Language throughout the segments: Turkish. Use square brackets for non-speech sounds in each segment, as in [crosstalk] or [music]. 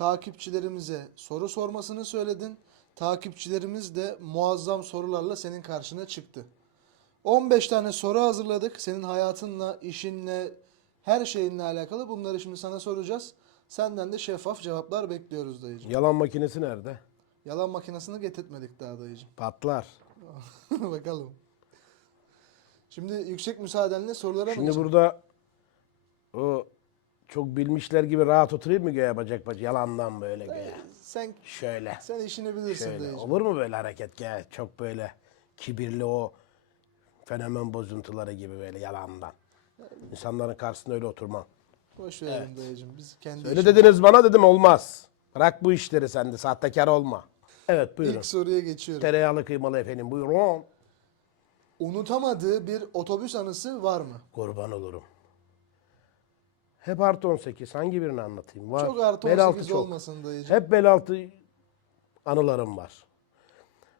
takipçilerimize soru sormasını söyledin. Takipçilerimiz de muazzam sorularla senin karşına çıktı. 15 tane soru hazırladık. Senin hayatınla, işinle, her şeyinle alakalı. Bunları şimdi sana soracağız. Senden de şeffaf cevaplar bekliyoruz dayıcım. Yalan makinesi nerede? Yalan makinesini getirtmedik daha dayıcım. Patlar. [laughs] Bakalım. Şimdi yüksek müsaadenle sorulara Şimdi geçelim? burada o çok bilmişler gibi rahat oturayım mı göğe bacak bacak yalandan böyle göğe. Sen Şöyle. sen işini bilirsin Şöyle. dayıcım. Olur mu böyle hareket göğe? Çok böyle kibirli o fenomen bozuntuları gibi böyle yalandan. İnsanların karşısında öyle oturmam. Boş verelim dayıcım. Biz kendi Öyle işimiz- dediniz bana dedim olmaz. Bırak bu işleri sen de sahtekar olma. Evet buyurun. İlk soruya geçiyorum. Tereyağlı kıymalı efendim buyurun. Unutamadığı bir otobüs anısı var mı? Kurban olurum. Hep artı 18. Hangi birini anlatayım? Var. Çok artı Bel 18 altı çok. olmasın dayıcım. Hep bel altı anılarım var.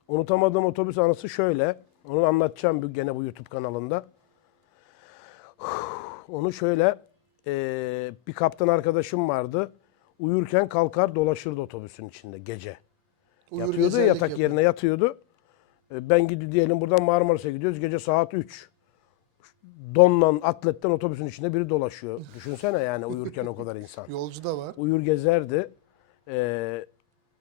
Unutamadığım otobüs anısı şöyle. Onu anlatacağım bu- gene bu YouTube kanalında. Onu şöyle eee, bir kaptan arkadaşım vardı. Uyurken kalkar dolaşırdı otobüsün içinde gece. Uyur yatıyordu yatak yapıyor. yerine yatıyordu. E, Ben gidiyor diyelim buradan Marmaris'e gidiyoruz. Gece saat 3. Donla atletten otobüsün içinde biri dolaşıyor. Düşünsene yani uyurken o kadar insan. [laughs] Yolcu da var. Uyur gezerdi. Ee,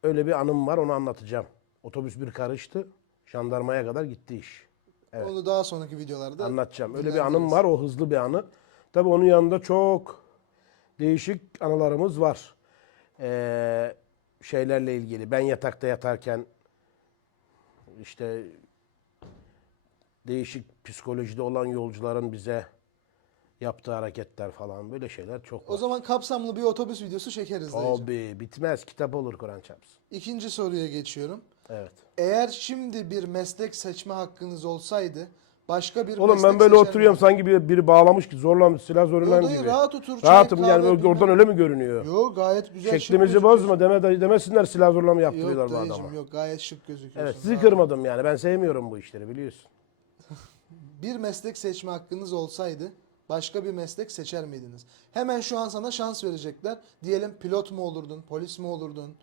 öyle bir anım var onu anlatacağım. Otobüs bir karıştı. Jandarmaya kadar gitti iş. Onu daha sonraki videolarda Anlatacağım. Öyle bir anım var. O hızlı bir anı. Tabii onun yanında çok değişik anılarımız var. Ee, şeylerle ilgili. Ben yatakta yatarken işte değişik psikolojide olan yolcuların bize yaptığı hareketler falan böyle şeyler çok O var. zaman kapsamlı bir otobüs videosu çekeriz dayıcım. Tabii bitmez. Kitap olur Kur'an çarpsın. İkinci soruya geçiyorum. Evet. Eğer şimdi bir meslek seçme hakkınız olsaydı başka bir Oğlum meslek ben böyle seçer oturuyorum miydiniz? sanki biri, biri bağlamış ki zorlamış silah zorlayan Yo dayı, gibi. rahat otur, çay, Rahatım kahve, yani bilmem oradan öyle mi görünüyor? Yok gayet güzel şık Şeklimizi gözüküyorsun. bozma deme, demesinler silah zorlama yaptırıyorlar Yok bu dayıcım adama. yok gayet şık gözüküyorsun. Evet sizi kırmadım yani ben sevmiyorum bu işleri biliyorsun. Bir meslek seçme hakkınız olsaydı başka bir meslek seçer miydiniz? Hemen şu an sana şans verecekler. Diyelim pilot mu olurdun, polis mi olurdun?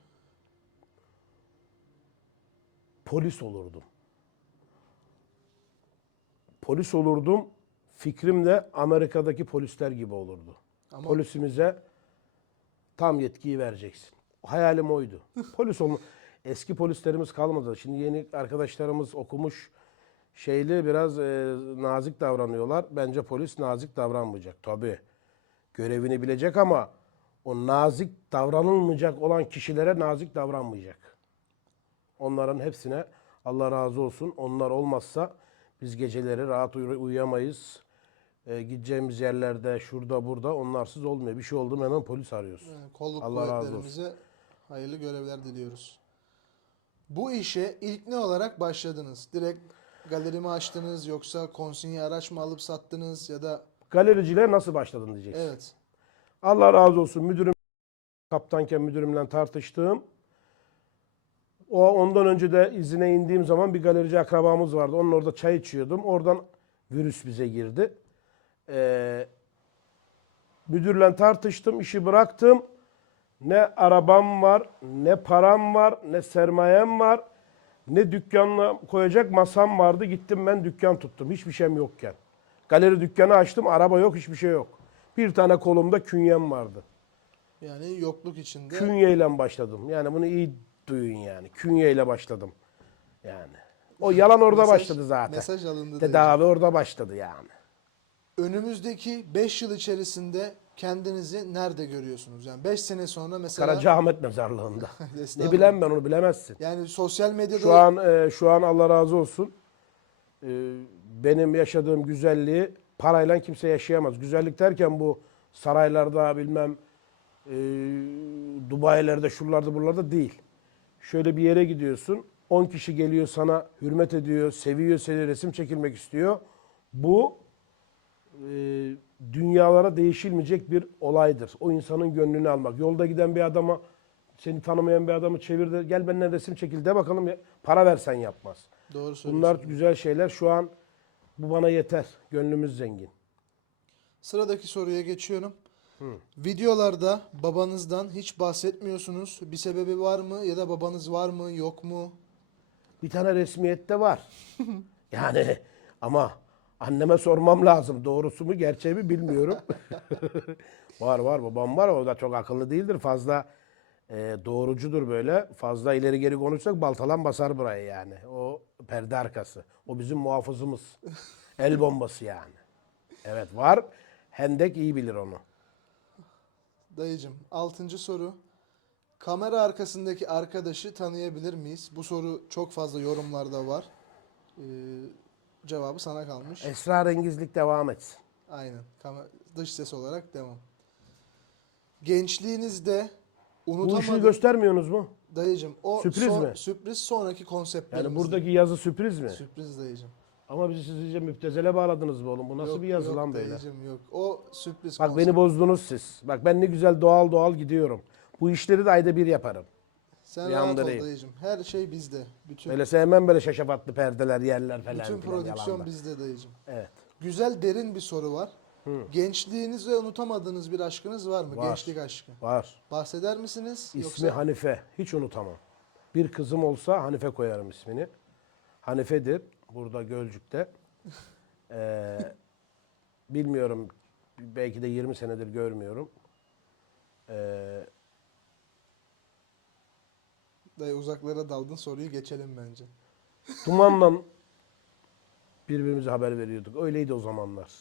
Polis olurdum. Polis olurdum. Fikrim de Amerika'daki polisler gibi olurdu. Ama- Polisimize tam yetkiyi vereceksin. Hayalim oydu. [laughs] Polis olma. Eski polislerimiz kalmadı. Şimdi yeni arkadaşlarımız okumuş şeyli biraz e, nazik davranıyorlar. Bence polis nazik davranmayacak. Tabii. Görevini bilecek ama o nazik davranılmayacak olan kişilere nazik davranmayacak. Onların hepsine Allah razı olsun. Onlar olmazsa biz geceleri rahat uyu- uyuyamayız. Ee, gideceğimiz yerlerde şurada burada onlarsız olmuyor. Bir şey oldu mu hemen polis arıyoruz. Yani kolluk Allah razı kuvvetlerimize hayırlı görevler diliyoruz. Bu işe ilk ne olarak başladınız? Direkt galerimi açtınız yoksa konsinye araç mı alıp sattınız ya da Galericiliğe nasıl başladın diyeceksin. evet. Allah razı olsun müdürüm kaptanken müdürümle tartıştığım o ondan önce de izine indiğim zaman bir galerici akrabamız vardı. Onun orada çay içiyordum. Oradan virüs bize girdi. Ee, müdürle tartıştım, işi bıraktım. Ne arabam var, ne param var, ne sermayem var, ne dükkanla koyacak masam vardı. Gittim ben dükkan tuttum. Hiçbir şeyim yokken. Galeri dükkanı açtım, araba yok, hiçbir şey yok. Bir tane kolumda künyem vardı. Yani yokluk içinde Künyeyle başladım. Yani bunu iyi duyun yani. Künyeyle başladım. Yani. O yalan orada Mesaj- başladı zaten. mesaj alındı. Tedavi orada başladı yani. önümüzdeki 5 yıl içerisinde kendinizi nerede görüyorsunuz? Yani 5 sene sonra mesela Karacaahmet mezarlığında. [laughs] ne bileyim ben onu bilemezsin. yani sosyal medyada Şu an e, şu an Allah razı olsun. e, benim yaşadığım güzelliği parayla kimse yaşayamaz. Güzellik derken bu saraylarda bilmem e, Dubai'lerde şuralarda buralarda değil. Şöyle bir yere gidiyorsun. 10 kişi geliyor sana hürmet ediyor, seviyor seni, resim çekilmek istiyor. Bu e, dünyalara değişilmeyecek bir olaydır. O insanın gönlünü almak. Yolda giden bir adama, seni tanımayan bir adamı çevir de gel benimle resim çekil de bakalım ya, para versen yapmaz. doğru. Bunlar güzel şeyler. Şu an bu bana yeter. Gönlümüz zengin. Sıradaki soruya geçiyorum. Videolarda babanızdan hiç bahsetmiyorsunuz. Bir sebebi var mı ya da babanız var mı yok mu? Bir tane resmiyette var. [laughs] yani ama anneme sormam lazım. Doğrusu mu gerçeği mi bilmiyorum. [laughs] var var babam var. O da çok akıllı değildir. Fazla e, doğrucudur böyle. Fazla ileri geri konuşsak baltalan basar burayı yani. O perde arkası. O bizim muhafızımız. El bombası yani. Evet var. Hendek iyi bilir onu. Dayıcım, altıncı soru. Kamera arkasındaki arkadaşı tanıyabilir miyiz? Bu soru çok fazla yorumlarda var. Ee, cevabı sana kalmış. Esrarengizlik devam etsin. Aynen. Dış ses olarak devam. Gençliğinizde Bu ışığı unutamadığınız... göstermiyorsunuz mu? Dayıcım o Sürpriz son- mi? sürpriz sonraki konseptlerimizde. Yani buradaki yazı sürpriz mi? Sürpriz dayıcım. Ama bizi siz iyice müptezele bağladınız be oğlum. Bu nasıl Yok, bir yazı yok lan böyle? dayıcım, yok. O sürpriz Bak beni bozdunuz siz. Bak ben ne güzel doğal doğal gidiyorum. Bu işleri de ayda bir yaparım. Sen rahat ol dayıcım. Her şey bizde. Bütün Öyle sevmem böyle şaşafatlı perdeler, yerler falan bütün filan prodüksiyon yalanda. bizde dayıcım. Evet. Güzel derin bir soru var. Gençliğinizde unutamadığınız bir aşkınız var mı? Var. Gençlik aşkı. Var. Bahseder misiniz? İsmi Yoksa Hanife. Hiç unutamam. Bir kızım olsa Hanife koyarım ismini. Hanife'dir. Burada Gölcük'te. [laughs] Ee, bilmiyorum. Belki de 20 senedir görmüyorum. Ee, dayı uzaklara daldın soruyu geçelim bence. dumanla birbirimize haber veriyorduk. Öyleydi o zamanlar.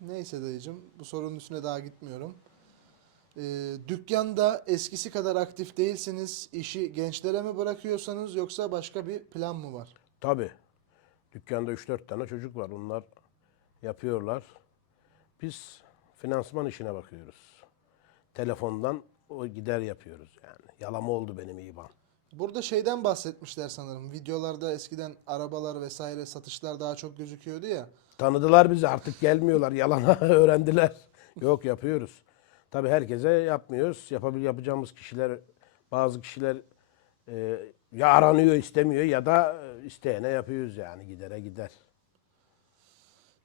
Neyse dayıcım bu sorunun üstüne daha gitmiyorum. Ee, dükkanda eskisi kadar aktif değilsiniz. İşi gençlere mi bırakıyorsanız yoksa başka bir plan mı var? Tabii. Dükkanda 3-4 tane çocuk var. Onlar yapıyorlar. Biz finansman işine bakıyoruz. Telefondan o gider yapıyoruz yani. Yalama oldu benim İBAN. Burada şeyden bahsetmişler sanırım. Videolarda eskiden arabalar vesaire satışlar daha çok gözüküyordu ya. Tanıdılar bizi artık gelmiyorlar. Yalan [laughs] öğrendiler. Yok yapıyoruz. Tabii herkese yapmıyoruz. Yapabil yapacağımız kişiler bazı kişiler e, ya aranıyor istemiyor ya da e, isteyene yapıyoruz yani gidere gider.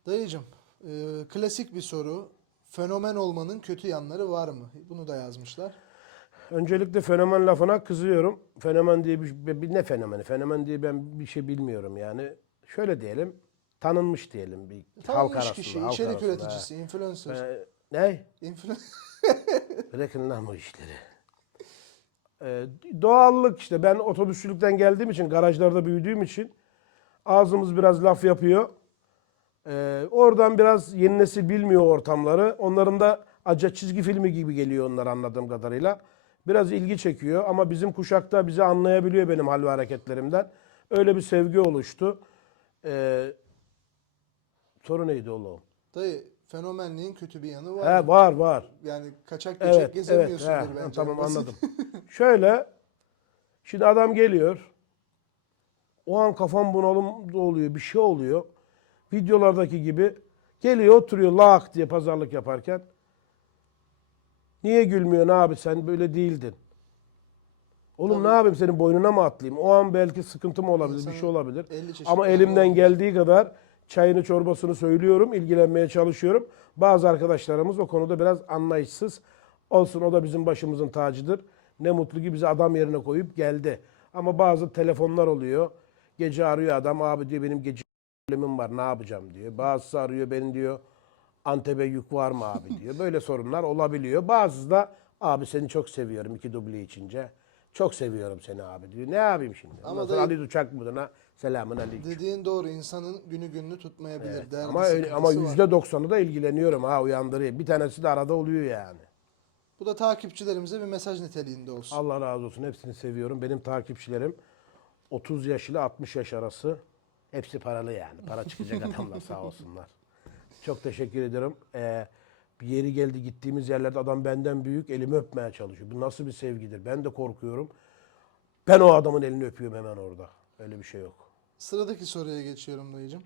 Dayıcım, e, klasik bir soru. Fenomen olmanın kötü yanları var mı? Bunu da yazmışlar. Öncelikle fenomen lafına kızıyorum. Fenomen diye bir, bir- ne fenomeni? Fenomen diye ben bir şey bilmiyorum yani. Şöyle diyelim, tanınmış diyelim bir halk Tanınmış arasında. kişi, halk içerik arasında, üreticisi, influencer. Ee, ne? Influ- [laughs] Bırakın lan bu işleri. Ee, doğallık işte. Ben otobüsçülükten geldiğim için, garajlarda büyüdüğüm için ağzımız biraz laf yapıyor. Ee, oradan biraz yeni nesil bilmiyor ortamları. Onların da acı çizgi filmi gibi geliyor onlar anladığım kadarıyla. Biraz ilgi çekiyor ama bizim kuşakta bizi anlayabiliyor benim hal ve hareketlerimden. Öyle bir sevgi oluştu. Ee, soru neydi oğlum? Dayı, fenomenliğin kötü bir yanı var He, mı? var var. Yani kaçak göçek Evet, evet. gezemiyorsundur he, bence. tamam [laughs] anladım. Şöyle, şimdi adam geliyor. O an kafam bunalım oluyor, bir şey oluyor. Videolardaki gibi geliyor oturuyor lak diye pazarlık yaparken. Niye gülmüyorsun abi sen böyle değildin. Oğlum ne yapayım senin boynuna mı atlayayım? O an belki sıkıntım olabilir, bir şey olabilir. 50 çeşit Ama elimden olabilir. geldiği kadar çayını çorbasını söylüyorum, ilgilenmeye çalışıyorum. Bazı arkadaşlarımız o konuda biraz anlayışsız. Olsun o da bizim başımızın tacıdır. Ne mutlu ki bizi adam yerine koyup geldi. Ama bazı telefonlar oluyor. Gece arıyor adam abi diyor benim gece problemim var ne yapacağım diyor. Bazısı arıyor beni diyor Antep'e yük var mı abi diyor. [laughs] Böyle sorunlar olabiliyor. Bazısı da abi seni çok seviyorum iki duble içince. Çok seviyorum seni abi diyor. Ne yapayım şimdi? Ama Ama dayı- Ali Uçak Muduna selamun aleyküm. Dediğin doğru. insanın günü gününü tutmayabilir. Evet. Derdi, Ama öyle, ama sıkıntısı var. yüzde doksanı da ilgileniyorum ha uyandırayım. Bir tanesi de arada oluyor yani. Bu da takipçilerimize bir mesaj niteliğinde olsun. Allah razı olsun hepsini seviyorum. Benim takipçilerim 30 yaş ile 60 yaş arası. Hepsi paralı yani. Para çıkacak adamlar sağ olsunlar. Çok teşekkür ederim. Ee, bir yeri geldi gittiğimiz yerlerde adam benden büyük elimi öpmeye çalışıyor. Bu nasıl bir sevgidir? Ben de korkuyorum. Ben o adamın elini öpüyorum hemen orada. Öyle bir şey yok. Sıradaki soruya geçiyorum dayıcım.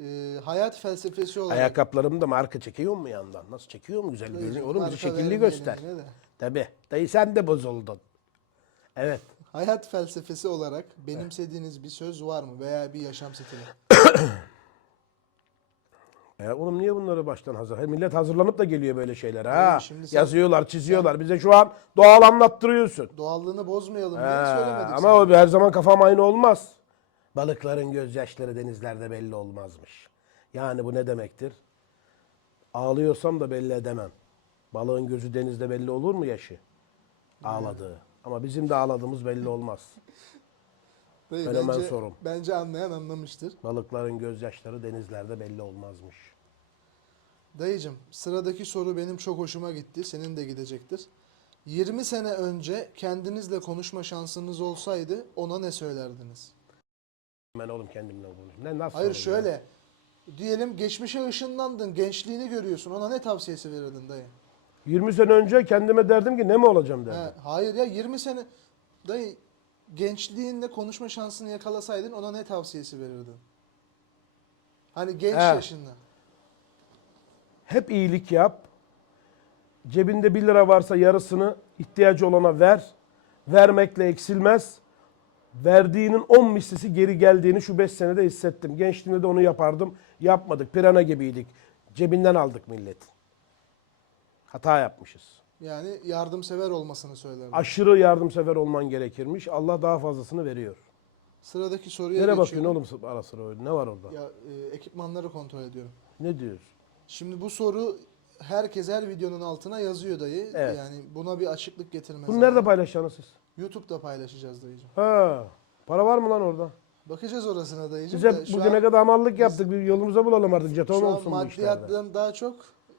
Ee, hayat felsefesi olarak... Ayakkabılarımı da marka çekiyor mu yandan? Nasıl çekiyor mu güzel Dayıcım, görünüyor? Oğlum bizi şekilli göster. Tabii. Dayı sen de bozuldun. Evet. Hayat felsefesi olarak benimsediğiniz bir söz var mı veya bir yaşam stili? [coughs] E oğlum niye bunları baştan hazır? He, millet hazırlanıp da geliyor böyle şeylere ha. Şimdi sen- Yazıyorlar, çiziyorlar. Bize şu an doğal anlattırıyorsun. Doğallığını bozmayalım diye Ha, söylemedik ama sana. o her zaman kafam aynı olmaz. Balıkların gözyaşları denizlerde belli olmazmış. Yani bu ne demektir? Ağlıyorsam da belli edemem. Balığın gözü denizde belli olur mu yaşı? Ağladığı. Ama bizim de ağladığımız belli olmaz. [laughs] Dayı, bence, sorun. bence anlayan anlamıştır. Balıkların gözyaşları denizlerde belli olmazmış. Dayıcım sıradaki soru benim çok hoşuma gitti. Senin de gidecektir. 20 sene önce kendinizle konuşma şansınız olsaydı ona ne söylerdiniz? Ben oğlum kendimle konuşayım. Ne nasıl Hayır şöyle. ya? Diyelim geçmişe ışınlandın, gençliğini görüyorsun. Ona ne tavsiyesi verirdin dayı? 20 sene önce kendime derdim ki ne mi olacağım derdim. He, hayır ya 20 sene dayı gençliğinle konuşma şansını yakalasaydın ona ne tavsiyesi verirdin? Hani genç He. yaşında. Hep iyilik yap. Cebinde 1 lira varsa yarısını ihtiyacı olana ver. Vermekle eksilmez. Verdiğinin 10 mislisi geri geldiğini şu 5 senede hissettim. Gençliğimde de onu yapardım. Yapmadık. Pirana gibiydik. Cebinden aldık millet. Hata yapmışız. Yani yardımsever olmasını söylerdin. Aşırı yardımsever olman gerekirmiş. Allah daha fazlasını veriyor. Sıradaki soruya Nereye geçiyorum. bakıyorsun oğlum ara sıra öyle? Ne var orada? Ya e, ekipmanları kontrol ediyorum. Ne diyorsun? Şimdi bu soru herkes her videonun altına yazıyor dayı. Evet. Yani buna bir açıklık getirmez. Bunu nerede paylaşacaksınız siz? YouTube'da paylaşacağız dayıcım. Ha, para var mı lan orada? Bakacağız orasına dayıcım. Biz da hep şu bugüne an- kadar amallık yaptık. Bir yolumuza bulalım artık. Jeton Şu an olsun bu işlerde. maddiyattan daha çok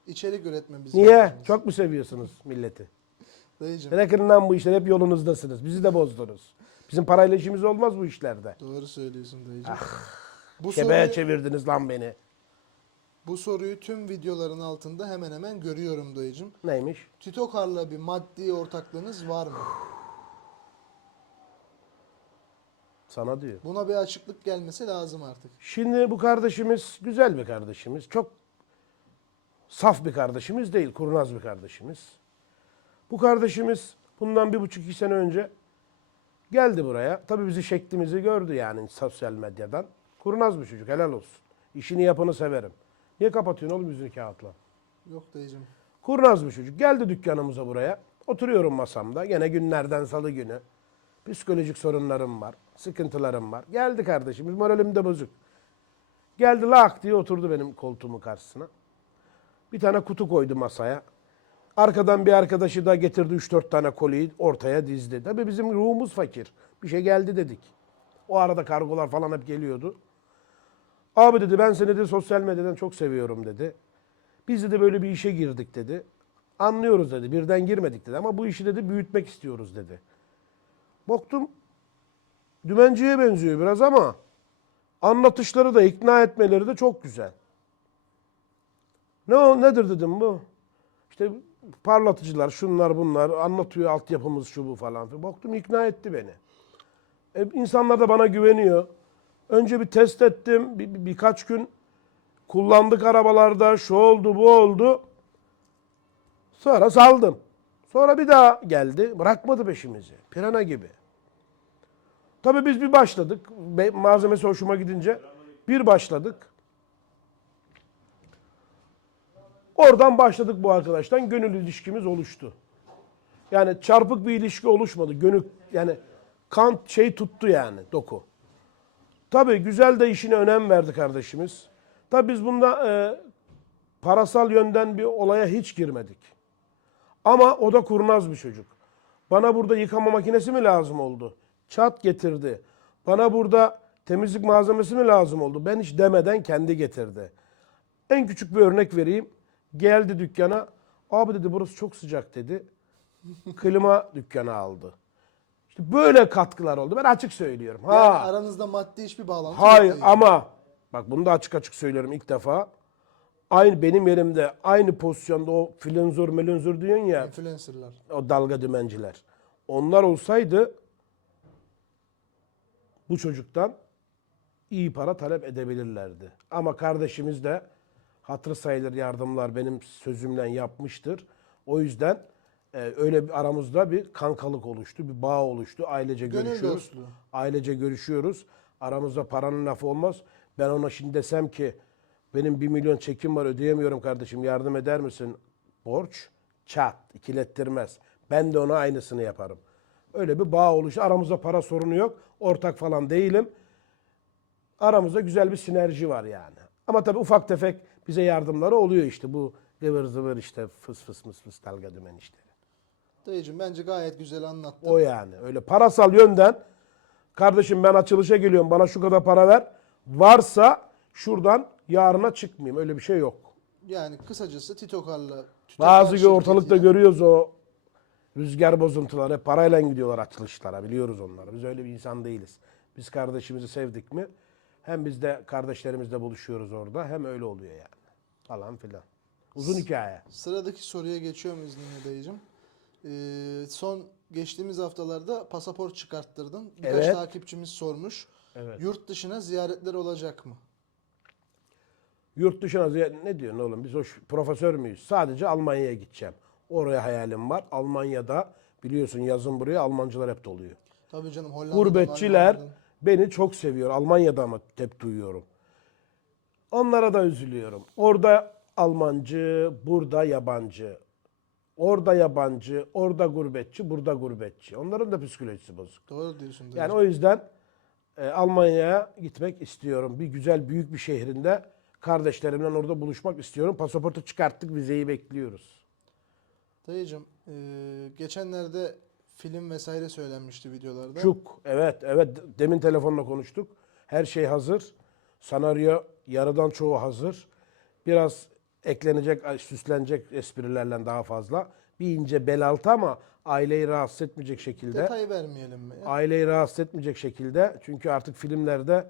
içerik üretmemiz Niye? lazım. Çok mu seviyorsunuz milleti? Dayıcım Bırakın bu işler hep yolunuzdasınız. Bizi de bozdunuz. Bizim parayla işimiz olmaz bu işlerde. doğru söylüyorsun dayıcım. bu, Kebeğe soruyu, çevirdiniz lan beni. bu soruyu tüm videoların altında hemen hemen görüyorum dayıcım. Neymiş? Titokar'la bir maddi ortaklığınız var mı? Sana diyor. Buna bir açıklık gelmesi lazım artık. Şimdi bu kardeşimiz güzel bir kardeşimiz. Çok saf bir kardeşimiz değil. Kurnaz bir kardeşimiz. Bu kardeşimiz bundan bir buçuk iki sene önce geldi buraya. Tabii bizi şeklimizi gördü yani sosyal medyadan. Kurnaz bir çocuk helal olsun. İşini yapanı severim. Niye kapatıyorsun oğlum yüzünü kağıtla? Yok dayıcım. Kurnaz bir çocuk. Geldi dükkanımıza buraya. Oturuyorum masamda. Gene günlerden salı günü. Psikolojik sorunlarım var. Sıkıntılarım var. Geldi kardeşimiz. Moralim de bozuk. Geldi lak diye oturdu benim koltuğumun karşısına. Bir tane kutu koydu masaya. Arkadan bir arkadaşı da getirdi 3-4 tane koliyi ortaya dizdi. Tabii bizim ruhumuz fakir. Bir şey geldi dedik. O arada kargolar falan hep geliyordu. Abi dedi ben seni de sosyal medyadan çok seviyorum dedi. Biz dedi böyle bir işe girdik dedi. Anlıyoruz dedi. Birden girmedik dedi ama bu işi dedi büyütmek istiyoruz dedi. Baktım dümenciye benziyor biraz ama anlatışları da ikna etmeleri de çok güzel. Ne o nedir dedim bu? İşte parlatıcılar şunlar bunlar anlatıyor altyapımız şu bu falan. Baktım ikna etti beni. E, insanlar da bana güveniyor. Önce bir test ettim. Bir, bir- birkaç gün kullandık arabalarda. Şu oldu bu oldu. Sonra saldım. Sonra bir daha geldi. Bırakmadı peşimizi. Pirana gibi. Tabii biz bir başladık. Malzemesi hoşuma gidince bir başladık. Oradan başladık bu arkadaştan. Gönül ilişkimiz oluştu. Yani çarpık bir ilişki oluşmadı. Gönül yani kan şey tuttu yani doku. Tabii güzel de işine önem verdi kardeşimiz. Tabii biz bunda e, parasal yönden bir olaya hiç girmedik. Ama o da kurnaz bir çocuk. Bana burada yıkama makinesi mi lazım oldu? Çat getirdi. Bana burada temizlik malzemesi mi lazım oldu? Ben hiç demeden kendi getirdi. En küçük bir örnek vereyim. Geldi dükkana. Abi dedi burası çok sıcak dedi. Klima dükkanı aldı. İşte böyle katkılar oldu. Ben açık söylüyorum. Ha. Yani aranızda maddi hiçbir bağlantı yok Hayır dayıcım. ama bak bunu da açık açık söylüyorum ilk defa. Aynı benim yerimde aynı pozisyonda o flinzur melunzur diyorsun ya Influencerlar. o dalga dümenciler. Onlar olsaydı bu çocuktan iyi para talep edebilirlerdi. Ama kardeşimiz de hatırı sayılır yardımlar benim sözümle yapmıştır. O yüzden e, öyle bir aramızda bir kankalık oluştu, bir bağ oluştu. Ailece Gönül görüşüyoruz. Ailece görüşüyoruz. Aramızda paranın lafı olmaz. Ben ona şimdi desem ki Benim 1 milyon çekim var ödeyemiyorum kardeşim yardım eder misin? Borç çat ikilettirmez. Ben de ona aynısını yaparım. Öyle bir bağ oluştu. Aramızda para sorunu yok. Ortak falan değilim. Aramızda güzel bir sinerji var yani. Ama tabii ufak tefek bize yardımları oluyor işte bu gıvır zıvır işte fıs fıs mıs fıs dalga dümen işte. Dayıcım bence gayet güzel anlattın. O yani. Öyle parasal yönden kardeşim ben açılışa geliyorum bana şu kadar para ver. Varsa şuradan yarına çıkmayayım. Öyle bir şey yok. Yani kısacası Titokar'la Bazı Titokar ortalıkta şirketiyle- görüyoruz o rüzgar bozuntuları. Parayla gidiyorlar açılışlara. Biliyoruz onları. Biz öyle bir insan değiliz. Biz kardeşimizi sevdik mi hem biz de kardeşlerimizle buluşuyoruz orada hem öyle oluyor yani. Falan filan. Uzun hikaye. Sıradaki soruya geçiyorum izninle dayıcım. Ee, son geçtiğimiz haftalarda pasaport çıkarttırdın. Birkaç Evet. takipçimiz sormuş. Evet. Yurt dışına ziyaretler olacak mı? Yurt dışına ziyaret ne diyorsun oğlum? Biz o ş- profesör müyüz? Sadece Almanya'ya gideceğim. Oraya hayalim var. Almanya'da biliyorsun yazın buraya Almancılar hep doluyor. Tabii canım Hollanda'dan, Gurbetçiler Almanya'dan. beni çok seviyor. Almanya'da ama hep duyuyorum. Onlara da üzülüyorum. Orada Almancı, burada yabancı. Orada yabancı, orada gurbetçi, burada gurbetçi. Onların da psikolojisi bozuk. Doğru diyorsun. Yani o yüzden e, Almanya'ya gitmek istiyorum. Bir güzel büyük bir şehrinde kardeşlerimle orada buluşmak istiyorum. Pasaportu çıkarttık, vizeyi bekliyoruz. Dayıcım ee, geçenlerde film vesaire söylenmişti videolarda. Çuk, evet, evet. Demin telefonla konuştuk. Her şey hazır. Senaryo yarıdan çoğu hazır. Biraz eklenecek, süslenecek esprilerle daha fazla. Bir ince bel altı ama aileyi rahatsız etmeyecek şekilde. Detay vermeyelim mi? Aileyi rahatsız etmeyecek şekilde. Çünkü artık filmlerde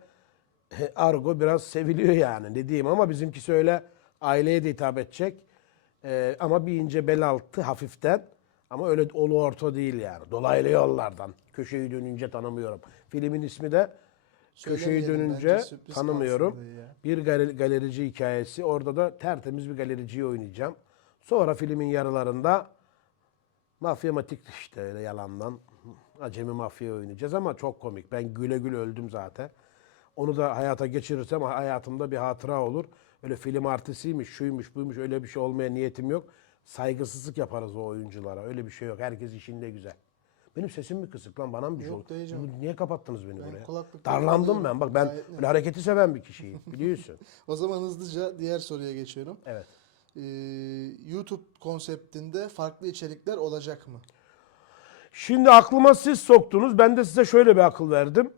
argo biraz seviliyor yani. Ne diyeyim ama bizimkisi öyle aileye de hitap edecek. Ee, ama bir ince bel altı hafiften. Ama öyle olu orta değil yani. Dolaylı yollardan. Köşeyi dönünce tanımıyorum. Filmin ismi de Köşeyi dönünce tanımıyorum. Bir gal- galerici hikayesi. Orada da tertemiz bir galericiyi oynayacağım. Sonra filmin yarılarında mafyamatik işte öyle yalandan acemi mafya oynayacağız ama çok komik. Ben güle güle öldüm zaten. Onu da hayata geçirirsem hayatımda bir hatıra olur. Öyle film artistiymiş, şuymuş, buymuş öyle bir şey olmaya niyetim yok. Saygısızlık yaparız o oyunculara. Öyle bir şey yok. Herkes işinde güzel. Benim sesim mi kısık lan? Bana mı bir şey oldu? Bu- Niye kapattınız beni Ben buraya? kulaklıkla Darlandım ben. Bak ben Gayet net. böyle hareketi seven bir kişiyim. [laughs] Biliyorsun. O zaman hızlıca diğer soruya geçiyorum. evet. Ee, YouTube konseptinde farklı içerikler olacak mı? Şimdi aklıma siz soktunuz. Ben de size şöyle bir akıl verdim.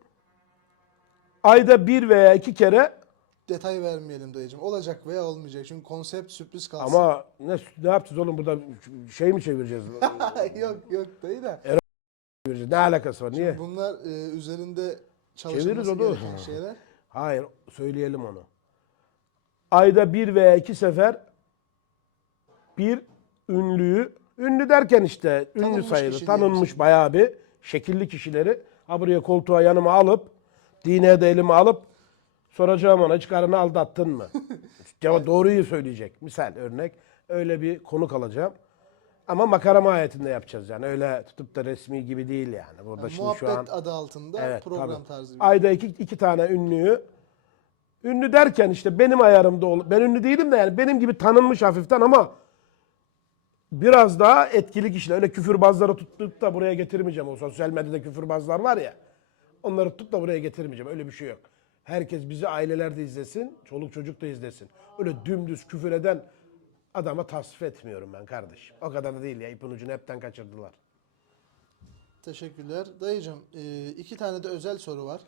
Ayda bir veya iki kere Detay vermeyelim dayıcım. Olacak veya olmayacak. Çünkü konsept sürpriz kalsın. ama ne, ne yapacağız oğlum burada şey mi çevireceğiz? [laughs] yok yok dayı da. Ne alakası var? Niye? Bunlar e, üzerinde Çeviririz çalışılması onu. gereken şeyler. Hayır, söyleyelim onu. Ayda bir veya iki sefer bir ünlüyü, ünlü derken işte ünlü Tanınmış sayılır, kişi tanınmış bayağı bir şekilli kişileri ha buraya koltuğa yanıma alıp, dine de elime alıp soracağım ona hiç karını aldattın mı? [laughs] Cevap doğruyu söyleyecek. Misal örnek öyle bir konuk alacağım. Ama makara mahiyetinde yapacağız yani. Öyle tutup da resmi gibi değil yani. Burada Yani şimdi muhabbet şu an adı altında Evet, program tabii. tarzı bir Ayda iki, iki tane ünlüyü. Ünlü derken işte benim ayarımda ol. Ben ünlü değilim de yani benim gibi tanınmış hafiften ama biraz daha etkili kişiler. Öyle küfürbazları tuttup da buraya getirmeyeceğim. O sosyal medyada küfürbazlar var ya. Onları tutup da buraya getirmeyeceğim. Öyle bir şey yok. Herkes bizi aileler de izlesin, çoluk çocuk da izlesin. Öyle dümdüz küfür eden adama tasvip etmiyorum ben kardeşim. O kadar da değil ya. İpin ucunu hepten kaçırdılar. Teşekkürler. Dayıcım e, iki tane de özel soru var.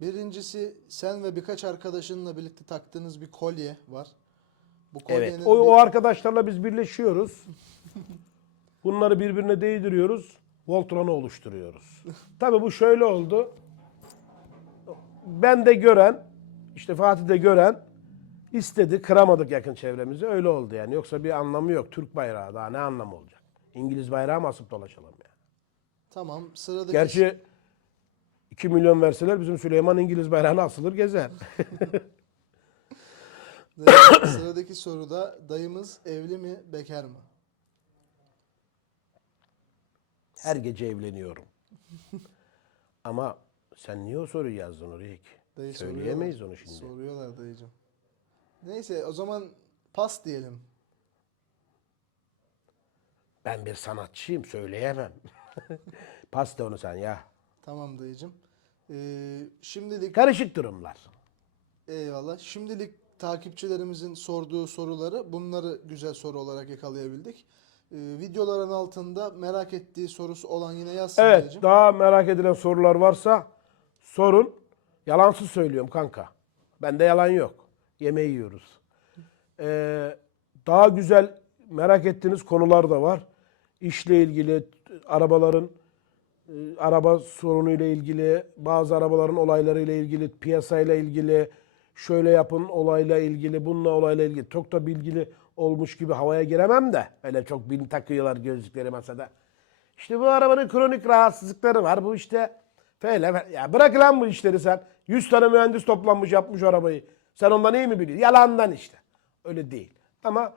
Birincisi sen ve birkaç arkadaşınla birlikte taktığınız bir kolye var. Bu kolyenin Evet. O, bir- o arkadaşlarla biz birleşiyoruz. [laughs] Bunları birbirine değdiriyoruz. Voltron'u oluşturuyoruz. [laughs] Tabii bu şöyle oldu. Ben de gören, işte Fatih de gören istedi. Kıramadık yakın çevremizi. Öyle oldu yani. Yoksa bir anlamı yok. Türk bayrağı daha ne anlamı olacak? İngiliz bayrağı mı asıp dolaşalım yani? Tamam. Sıradaki Gerçi 2 milyon verseler bizim Süleyman İngiliz bayrağına asılır gezer. [laughs] [laughs] Sıradaki soruda dayımız evli mi, bekar mı? Her gece evleniyorum. Ama sen niye o soruyu yazdın oraya ki? Dayı Söyleyemeyiz soruyorlar. onu şimdi. Soruyorlar dayıcım. Neyse o zaman pas diyelim. Ben bir sanatçıyım söyleyemem. [laughs] Pas de onu sen ya. Tamam dayıcım. Ee, şimdilik Karışık durumlar. eyvallah. Şimdilik takipçilerimizin sorduğu soruları bunları güzel soru olarak yakalayabildik. Ee, videoların altında merak ettiği sorusu olan yine yazsın Evet dayıcım. daha merak edilen sorular varsa sorun. Yalansız söylüyorum kanka. Bende yalan yok. Yemeği yiyoruz. Ee, daha güzel merak ettiğiniz konular da var. İşle ilgili, arabaların e, araba sorunuyla ilgili, bazı arabaların olaylarıyla ilgili, piyasayla ilgili, şöyle yapın olayla ilgili, bununla olayla ilgili çok da bilgili olmuş gibi havaya giremem de. Öyle çok bin takıyorlar gözlükleri masada. İşte bu arabanın kronik rahatsızlıkları var. Bu işte böyle. fe- Ya bırak lan bu işleri sen. 100 tane mühendis toplanmış yapmış arabayı. Sen ondan iyi mi biliyorsun? Yalandan işte. Öyle değil. Ama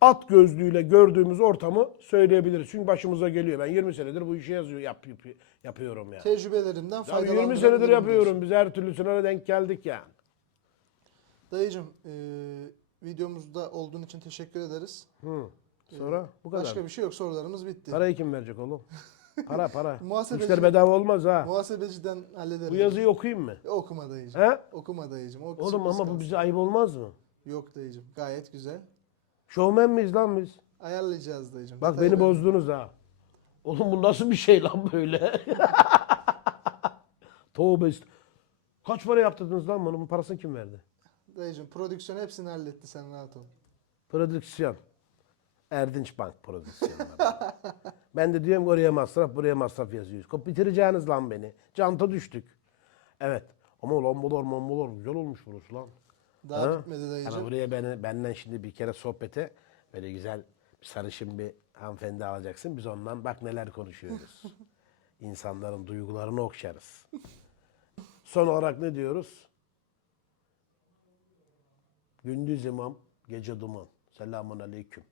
at gözlüğüyle gördüğümüz ortamı söyleyebiliriz. Çünkü başımıza geliyor. Ben 20 senedir bu işi yazıyor, yap, yap- yapıyorum yani. Tecrübelerimden Tabii 20 faydalandırabilirim senedir diyorsun. yapıyorum. Biz her türlüsüne denk geldik yani. Dayıcım e, videomuzda olduğun için teşekkür ederiz. Hı. Sonra bu kadar. Başka bir şey yok. Sorularımız bitti. Parayı kim verecek oğlum? [laughs] Para para. [laughs] Muhasebeci- İşler bedava olmaz ha. Muhasebeciden hallederiz. Bu yazıyı okuyayım mı? Okuma dayıcım. He? Okuma dayıcım. O kısmı Oğlum ama bu bize ayıp olmaz mı? Yok dayıcım. Gayet güzel. Şovmen miyiz lan biz? Ayarlayacağız dayıcım. Bak beni bozdunuz ha. Oğlum bu nasıl bir şey lan böyle? [laughs] Tövbe est- Kaç para yaptırdınız lan bunu? Bunun parasını kim verdi? Dayıcım prodüksiyon hepsini halletti sen rahat ol. Prodüksiyon. Erdinç Bank prodüksiyonları. ben de diyorum ki oraya masraf buraya masraf yazıyoruz. Bitireceğiniz lan beni. Canta düştük. Evet. Ama lambalar mambalar güzel olmuş burası lan. Daha Ha? bitmedi Ama dayıcım. buraya beni, benden şimdi bir kere sohbete böyle güzel bir sarışın bir hanımefendi alacaksın. Biz ondan bak neler konuşuyoruz. [laughs] İnsanların duygularını okşarız. Son olarak ne diyoruz? Gündüz imam, gece duman. Selamun aleyküm.